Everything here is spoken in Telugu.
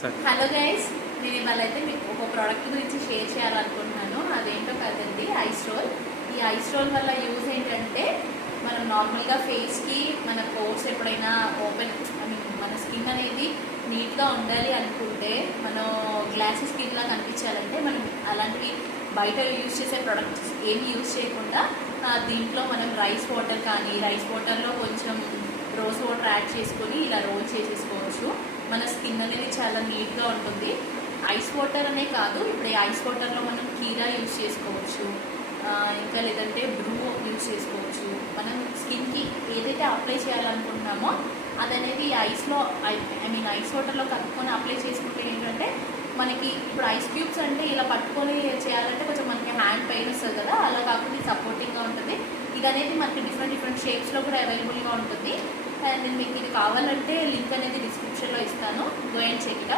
హలో గైస్, నేను ఇవాళ అయితే మీకు ఒక ప్రోడక్ట్ గురించి షేర్ చేయాలనుకుంటున్నాను. అదేంటో కదండి, ఐస్ రోల్. ఈ ఐస్ రోల్ వల్ల యూజ్ ఏంటంటే, మనం నార్మల్గా ఫేస్కి మన పోర్స్ ఎప్పుడైనా ఓపెన్, మన స్కిన్ అనేది నీట్గా ఉండాలి అనుకుంటే, మనం గ్లాసీ స్కిన్లా కనిపించాలంటే మనం అలాంటివి బయట యూజ్ చేసే ప్రొడక్ట్స్ ఏమి యూజ్ చేయకుండా దీంట్లో మనం రైస్ వాటర్ కానీ, రైస్ వాటర్లో కొంచెం రోజ్ వాటర్ యాడ్ చేసుకొని ఇలా రోల్ చేసేసుకోవచ్చు. మన స్కిన్ అనేది చాలా నీట్గా ఉంటుంది. ఐస్ వాటర్ అనే కాదు, ఇప్పుడు ఈ ఐస్ వాటర్లో మనం కీరా యూజ్ చేసుకోవచ్చు, ఇంకా లేదంటే బ్రూ యూజ్ చేసుకోవచ్చు. మనం స్కిన్కి ఏదైతే అప్లై చేయాలనుకుంటున్నామో అదనేది ఐస్లో ఐస్ వాటర్లో కలుపుకొని అప్లై చేసుకుంటే ఏంటంటే మనకి ఇప్పుడు ఐస్ క్యూబ్స్ అంటే ఇలా పట్టుకొని చేయాలంటే కొంచెం మనకి హ్యాండ్ పెయిన్ వస్తుంది కదా, అలా కాకుండా సపోర్టింగ్గా ఉంటుంది. ఇది అనేది మనకి డిఫరెంట్ షేప్స్లో కూడా అవైలబుల్గా ఉంటుంది. అండ్ మీకు ఇది కావాలంటే లింక్ అనేది డిస్క్రిప్షన్లో ఇస్తాను, go and check it out.